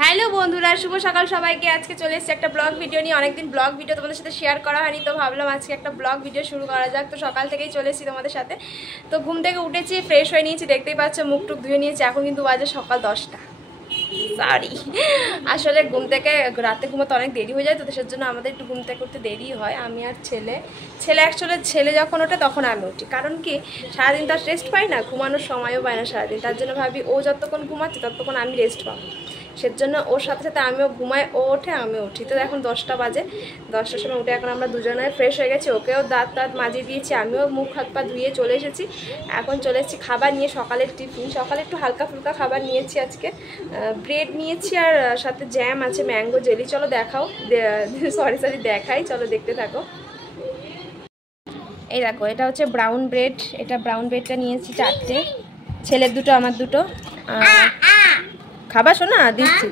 Hello বন্ধুরা, শুভ সকাল সবাইকে। আজকে চলে এসেছি একটা ব্লগ ভিডিও নিয়ে। অনেকদিন ব্লগ ভিডিও তোমাদের সাথে শেয়ার করা হয়নি, তো ভাবলাম আজকে একটা ব্লগ ভিডিও শুরু করা যাক। তো সকাল থেকেই চলে এসেছি তোমাদের সাথে। তো ঘুম থেকে উঠেছি, ফ্রেশ হয়ে নিয়েছি, দেখতেই পাচ্ছ, মুখ টুক ধুয়ে নিয়েছি। এখন কিন্তু বাজে সকাল 10টা। সরি, আসলে ঘুম থেকে রাতে ঘুমাতে অনেক দেরি হয়ে যায়, তো সেটার জন্য আমাদের একটু ঘুম থেকে উঠতে দেরি হয়। আমি আর ছেলে যখন ওঠে তখন আমি উঠি, কারণ কি সারাদিন তার রেস্ট পাই না, ঘুমানোর সময়ও পাই না সারাদিন। তার জন্য ভাবি ও যতক্ষণ ঘুমাচ্ছে ততক্ষণ আমি রেস্ট পাবো, সেজন্য ওর সাথে সাথে আমিও ঘুমাই, ও ওঠে আমিও উঠি। তো এখন 10টা বাজে, 10টার সময় উঠে এখন আমরা দুজনে ফ্রেশ হয়ে গেছি। ওকেও দাঁত মাজিয়ে দিয়েছি, আমিও মুখ হাত পা ধুয়ে চলে এসেছি। এখন চলে এসেছি খাবার নিয়ে, সকালের টিফিন। সকালে একটু হালকা ফুলকা খাবার নিয়েছি আজকে, ব্রেড নিয়েছি আর সাথে জ্যাম আছে, ম্যাঙ্গো জেলি। চলো দেখাই, চলো দেখতে থাকো। এই দেখো, এটা হচ্ছে ব্রাউন ব্রেড। এটা ব্রাউন ব্রেডটা নিয়েছি 4টে, ছেলের দুটো আমার দুটো। খাবার শোনা দিচ্ছি।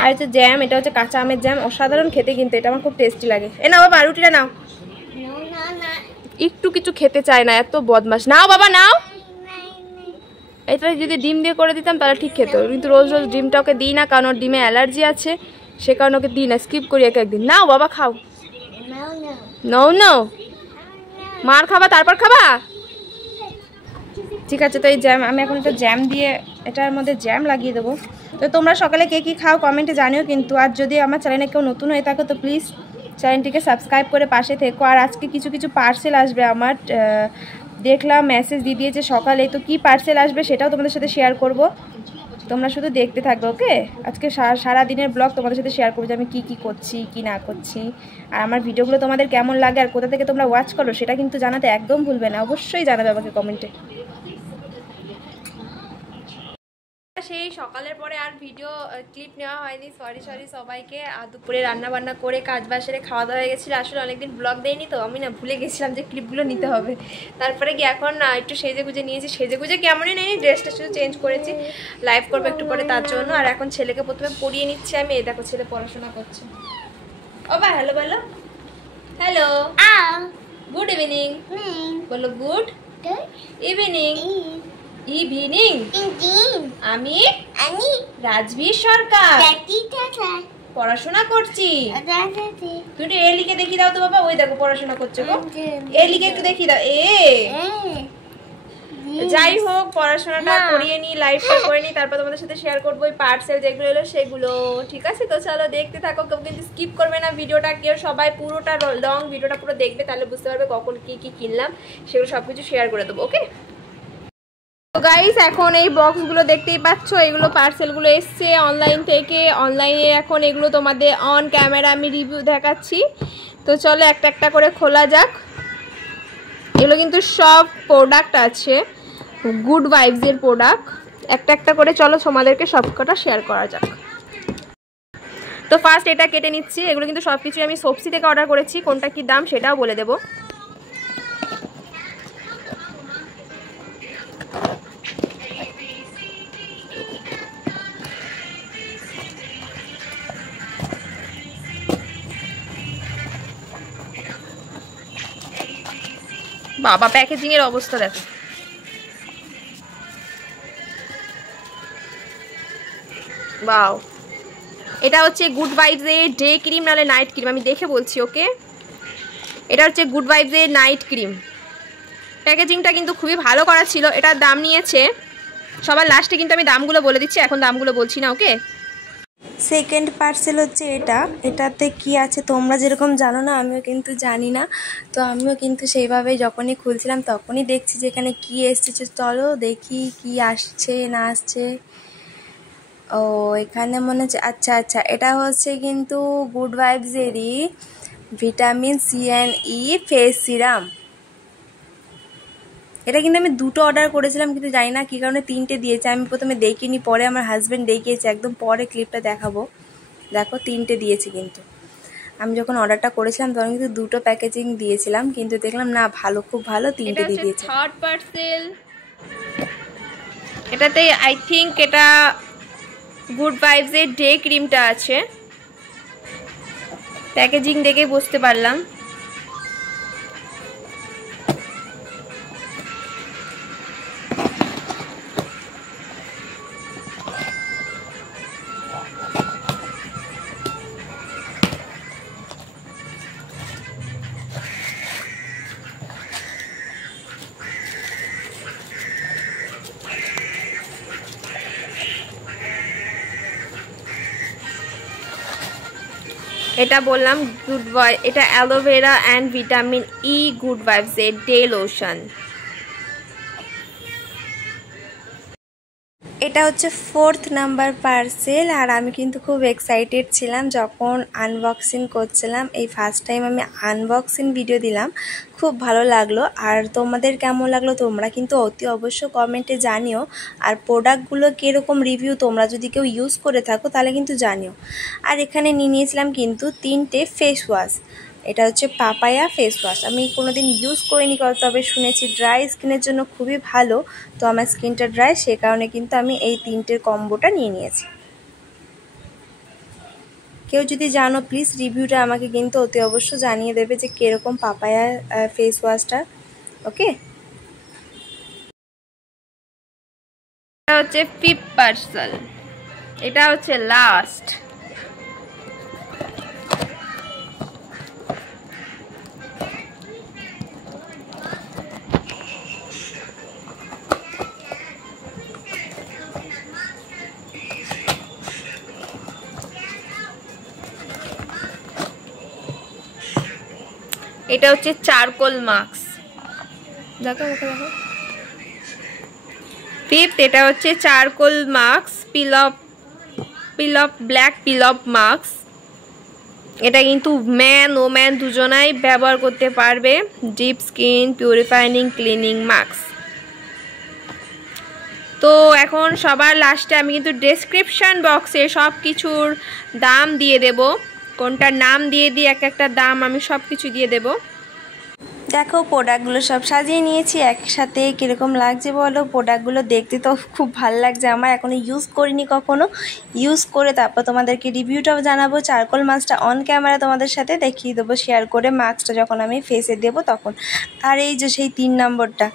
আর হচ্ছে জ্যাম, এটা হচ্ছে কাঁচা আমের জ্যাম, অসাধারণ খেতে, কিন্তু এটা আমার খুব টেস্টি লাগে। এ নাও বাবা, রুটিটা নাও। একটু কিছু খেতে চায় না, এত বদমাস। নাও বাবা নাও। এটা যদি ডিম দিয়ে করে দিতাম তাহলে ঠিক খেত, কিন্তু রোজ রোজ ডিমটা ওকে দিই না, কারণ ওর ডিমে অ্যালার্জি আছে, সে কারণে ওকে দিই না, স্কিপ করি এক একদিন। নাও বাবা খাও। নাও নাও, মার খাবা তারপর খাবা, ঠিক আছে। তো এই জ্যাম, আমি এখন একটা জ্যাম দিয়ে এটার মধ্যে জ্যাম লাগিয়ে দেবো। তো তোমরা সকালে কে কী খাও কমেন্টে জানিও কিন্তু। আর যদি আমার চ্যানেলে কেউ নতুন হয়ে থাকো তো প্লিজ চ্যানেলটিকে সাবস্ক্রাইব করে পাশে থেকো। আর আজকে কিছু পার্সেল আসবে আমার, দেখলাম মেসেজ দিয়ে দিয়েছে সকালে, তো কি পার্সেল আসবে সেটাও তোমাদের সাথে শেয়ার করব, তোমরা শুধু দেখতে থাকবে। ওকে, আজকে সারা দিনের ব্লগ তোমাদের সাথে শেয়ার করবো যে আমি কি করছি কি না করছি। আর আমার ভিডিওগুলো তোমাদের কেমন লাগে আর কোথা থেকে তোমরা ওয়াচ করো সেটা কিন্তু জানাতে একদম ভুলবে না, অবশ্যই জানাবে আমাকে কমেন্টে। সেই সকালের পরে আর ভিডিও ক্লিপ নেওয়া হয়নি, সরি সবাইকে। আর দুপুরে রান্না বান্না করে কাজ বাজ সেরে খাওয়া দাওয়া হয়ে গেছিলো। আসলে অনেকদিন ব্লগ দেয়নি, তো আমি না ভুলে গেছিলাম যে ক্লিপগুলো নিতে হবে। তারপরে কি এখন একটু সেজে গুজে নিয়েছি, সেজে গুজে কেমনই নেই, ড্রেসটা শুধু চেঞ্জ করেছি, লাইভ করবো একটু পরে তার জন্য। আর এখন ছেলেকে প্রথমে পড়িয়ে নিচ্ছি আমি। এই দেখো ছেলে পড়াশোনা করছে। ও বা হ্যালো বলো, হ্যালো, গুড ইভিনিং বলো, গুড ইভিনিং। ইভিনিং। আমি রাজবীর সরকার পড়াশোনা করছি। তুমি এ লিখে দেখিয়ে দাও তো বাবা। ওই দেখো পড়াশোনা করছে গো, এ লিখে একটু দেখিয়ে দাও। যাই হোক, পড়াশোনাটা করিয়ে নি, লাইভটা করে নি, তারপর তোমাদের সাথে শেয়ার করবো ওই পার্সেল যেগুলো এলো সেগুলো, ঠিক আছে? তো চলো দেখতে থাকো, কেউ কিন্তু স্কিপ করবে না ভিডিওটা, কেউ সবাই পুরোটা লং ভিডিওটা পুরো দেখবে, তাহলে বুঝতে পারবে কখন কি কিনলাম, সেগুলো সবকিছু শেয়ার করে দেবো। ওকে তো গাইস, এখন এই বক্সগুলো দেখতেই পাচ্ছ, এগুলো পার্সেলগুলো এসছে অনলাইন থেকে। অনলাইনে এখন এগুলো তোমাদের অন ক্যামেরা আমি রিভিউ দেখাচ্ছি। তো চলো একটা একটা করে খোলা যাক। এগুলো কিন্তু সব প্রোডাক্ট আছে, গুড ভাইবসের প্রোডাক্ট। একটা একটা করে চলো তোমাদেরকে সবকটা শেয়ার করা যাক। তো ফার্স্ট এটা কেটে নিচ্ছি। এগুলো কিন্তু সব কিছু আমি সবসি থেকে অর্ডার করেছি, কোনটা কি দাম সেটাও বলে দেবো। বাবা প্যাকেজিং এর অবস্থা দেখো, বাও। এটা হচ্ছে গুড ভাইবস এর ডে ক্রিম নাহলে নাইট ক্রিম, আমি দেখে বলছি। ওকে, এটা হচ্ছে গুড ভাইবস এর নাইট ক্রিম। প্যাকেজিংটা কিন্তু খুবই ভালো করা ছিল। এটার দাম নিয়েছে, সবার লাস্টে কিন্তু আমি দামগুলো বলে দিচ্ছি, এখন দামগুলো বলছি না। ওকে, সেকেন্ড পার্সেল হচ্ছে এটাতে কি আছে তোমরা যেরকম জানো না, আমিও কিন্তু জানি না। তো আমিও কিন্তু সেইভাবেই যখনই খুলছিলাম তখনই দেখছি যে এখানে কী এসেছে। চলো দেখি কি আসছে না আসছে। ও এখানে মনে হচ্ছে, আচ্ছা এটা হচ্ছে কিন্তু গুড ভাইবসেরই vitamin C and E face serum. এটা কিন্তু আমি দুটো অর্ডার করেছিলাম, কিন্তু জানি না কী কারণে 3টে দিয়েছে। আমি প্রথমে দেখিনি, পরে আমার হাজব্যান্ড দেখিয়েছে, একদম পরে ক্লিপটা দেখাবো। দেখো 3টে দিয়েছে, কিন্তু আমি যখন অর্ডারটা করেছিলাম তখন কিন্তু দুটো প্যাকেজিং দিয়েছিলাম, কিন্তু দেখলাম না ভালো, খুব ভালো, 3টে দিয়ে দিয়েছে। থার্ড পার্সেল, এটাতে আই থিঙ্ক এটা গুড ভাইবস এর ডে ক্রিমটা আছে, প্যাকেজিং দেখে বুঝতে পারলাম। এটা বললাম গুড ভাই, এটা aloe vera and vitamin E good vibes এর ডে লোশন। এটা হচ্ছে 4th নাম্বার পার্সেল। আর আমি কিন্তু খুব এক্সাইটেড ছিলাম যখন আনবক্সিং করছিলাম। এই ফার্স্ট টাইম আমি আনবক্সিং ভিডিও দিলাম, খুব ভালো লাগলো। আর তোমাদের কেমন লাগলো তোমরা কিন্তু অতি অবশ্য কমেন্টে জানিও। আর প্রোডাক্টগুলো কীরকম রিভিউ, তোমরা যদি কেউ ইউজ করে থাকো তাহলে কিন্তু জানিও। আর এখানে নিয়ে নিয়েছিলাম কিন্তু 3টে ফেস ওয়াশ। এটা হচ্ছে পাপায়া ফেস ওয়াশ। আমি কোনোদিন ইউজ করিনি, তবে শুনেছি ড্রাই স্কিনের জন্য খুবই ভালো। তো আমার স্কিনটা ড্রাই, সে কারণে কিন্তু আমি এই 3টের কম্বোটা নিয়ে নিয়েছি। কেউ যদি জানো প্লিজ রিভিউটা আমাকে কিন্তু অতি অবশ্য জানিয়ে দেবে যে কীরকম পাপায়া ফেস ওয়াশটা। ওকে, এটা হচ্ছে 5th পার্সেল, এটা হচ্ছে লাস্ট। এটা হচ্ছে চারকোল মাস্ক, দেখো দেখো দেখো। 5th এটা হচ্ছে charcoal mask, pin of black pin of mask. এটা কিন্তু ম্যান ও ম্যান দুজনাই ব্যবহার করতে পারবে। Deep skin purifying cleaning mask. তো এখন সবার লাস্টে আমি কিন্তু ডেসক্রিপশন বক্সে সব কিছুর দাম দিয়ে দেব, কোনটার নাম দিয়ে দিই, একটা দাম আমি সব কিছু দিয়ে দেব। দেখো প্রোডাক্টগুলো সব সাজিয়ে নিয়েছি একসাথে। কীরকম লাগছে বলো? প্রোডাক্টগুলো দেখতে তো খুব ভালো লাগছে আমার। এখনও ইউজ করিনি কখনো, ইউজ করে তারপর তোমাদেরকে রিভিউটাও জানাবো। চারকোল মাস্কটা অন ক্যামেরা তোমাদের সাথে দেখিয়ে দেবো শেয়ার করে, মাস্কটা যখন আমি ফেসে দেবো তখন। আর এই যে সেই 3 নম্বরটা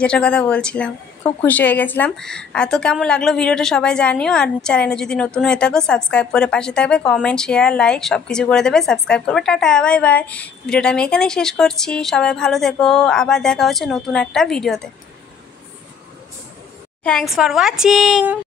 যেটার কথা বলছিলাম, খুব খুশি হয়ে গেছিলাম। আর তো কেমন লাগলো ভিডিওটা সবাই জানিও। আর চ্যানেলে যদি নতুন হয়ে থাকো সাবস্ক্রাইব করে পাশে থাকবে, কমেন্ট শেয়ার লাইক সব কিছু করে দেবে, সাবস্ক্রাইব করবে। Tata bye bye. ভিডিওটা আমি এখানেই শেষ করছি। সবাই ভালো থেকো, আবার দেখা হচ্ছে নতুন একটা ভিডিওতে। Thanks for watching.